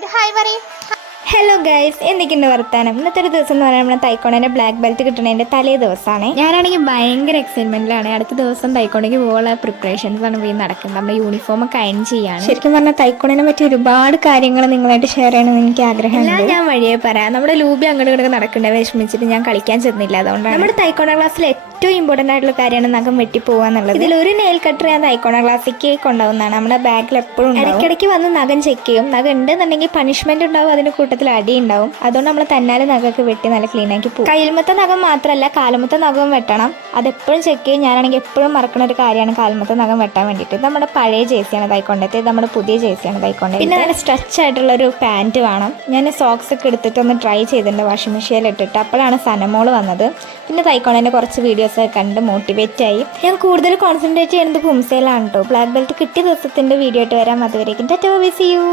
ഒരു ഹായ് പറയും. Hello guys, എന്തൊക്കെയുണ്ട് വർത്താനം? ഇന്നത്തെ ഒരു ദിവസം എന്ന് പറഞ്ഞാൽ നമ്മുടെ തൈക്കോണേൻ്റെ ബ്ലാക്ക് ബെൽറ്റ് കിട്ടുന്നതിൻ്റെ തലേ ദിവസമാണ്. ഞാനാണെങ്കിൽ ഭയങ്കര എക്സൈറ്റ്മെൻറ്റിലാണ്. അടുത്ത ദിവസം തൈക്കോണയ്ക്ക് പോകാനുള്ള പ്രിപ്പറേഷൻസ് ആണ് പോയി നടക്കുന്നത്. നമ്മുടെ യൂണിഫോം ഒക്കെ അയൺ ചെയ്യാണ്. ശരിക്കും പറഞ്ഞാൽ തൈക്കോണേനെ പറ്റി ഒരുപാട് കാര്യങ്ങൾ നിങ്ങളായിട്ട് ഷെയർ ചെയ്യണമെന്ന് എനിക്ക് ആഗ്രഹമുണ്ട്. ഞാൻ വഴിയെ പറയാം. നമ്മുടെ ലൂബി അങ്ങോട്ട് ഇങ്ങോട്ട് നടക്കേണ്ട വിഷമിച്ചിട്ട് ഞാൻ കളിക്കാൻ ചെന്നില്ല. അതുകൊണ്ടാണ് നമ്മുടെ തൈക്കോണ ക്ലാസ്സിൽ ഏറ്റവും ഇമ്പോർട്ടൻ്റ് ആയിട്ടുള്ള കാര്യമാണ് നഖം വെട്ടിപ്പോവുക എന്നുള്ളത്. ഇതിലൊരു നെയിൽ കട്ടർ ഞാൻ തൈക്കോണ ക്ലാസ്സിലേക്ക് കൊണ്ടുപോകുന്നതാണ്. നമ്മുടെ ബാഗിൽ എപ്പോഴും ഇടയ്ക്കിടയ്ക്ക് വന്ന് നഖം ചെക്ക് ചെയ്യും. നഖം ഉണ്ടെന്നുണ്ടെങ്കിൽ പണിഷ്മെന്റ് ഉണ്ടാവും, അതിന്റെ കൂട്ടത്തിൽ അടി ഉണ്ടാവും. അതുകൊണ്ട് നമ്മൾ തന്നാലെ നഖമൊക്കെ വെട്ടി നല്ല ക്ലീൻ ആക്കി പോകും. കയ്യിൽമത്തെ നഖം മാത്രമല്ല കാലുമത്തെ നഖവും വെട്ടണം. അതെപ്പോഴും ചെക്ക് ചെയ്യും. ഞാനാണെങ്കിൽ എപ്പോഴും മറക്കുന്ന ഒരു കാര്യമാണ് കാലുമത്തെ നഖം വെട്ടാൻ വേണ്ടിയിട്ട്. നമ്മുടെ പഴയ ജേഴ്സിയാണ് തൈക്കൊണ്ടത്, നമ്മുടെ പുതിയ ജേഴ്സിയാണ് തൈക്കൊണ്ടത്. പിന്നെ നല്ല സ്ട്രെച്ച് ആയിട്ടുള്ള ഒരു പാൻറ്റ് വേണം. ഞാൻ സോക്സ് ഒക്കെ എടുത്തിട്ട് ഒന്ന് ട്രൈ ചെയ്തിട്ടുണ്ട് വാഷിംഗ് മെഷീനിൽ ഇട്ടിട്ട്. അപ്പോഴാണ് സനമോള് വന്നത്. പിന്നെ തൈക്കോണേൻ്റെ കുറച്ച് വീഡിയോസ് ഒക്കെ കണ്ട് മോട്ടിവേറ്റ് ആയി. ഞാൻ കൂടുതൽ കോൺസെൻട്രേറ്റ് ചെയ്യുന്നത് പുംസയിലാണ് കേട്ടോ. ബ്ലാക്ക് ബെൽറ്റ് കിട്ടിയ ദിവസത്തിൻ്റെ വീഡിയോ ആയിട്ട് വരാം. അതുവരേക്കും ടാറ്റാ, ബൈ, സീ യു.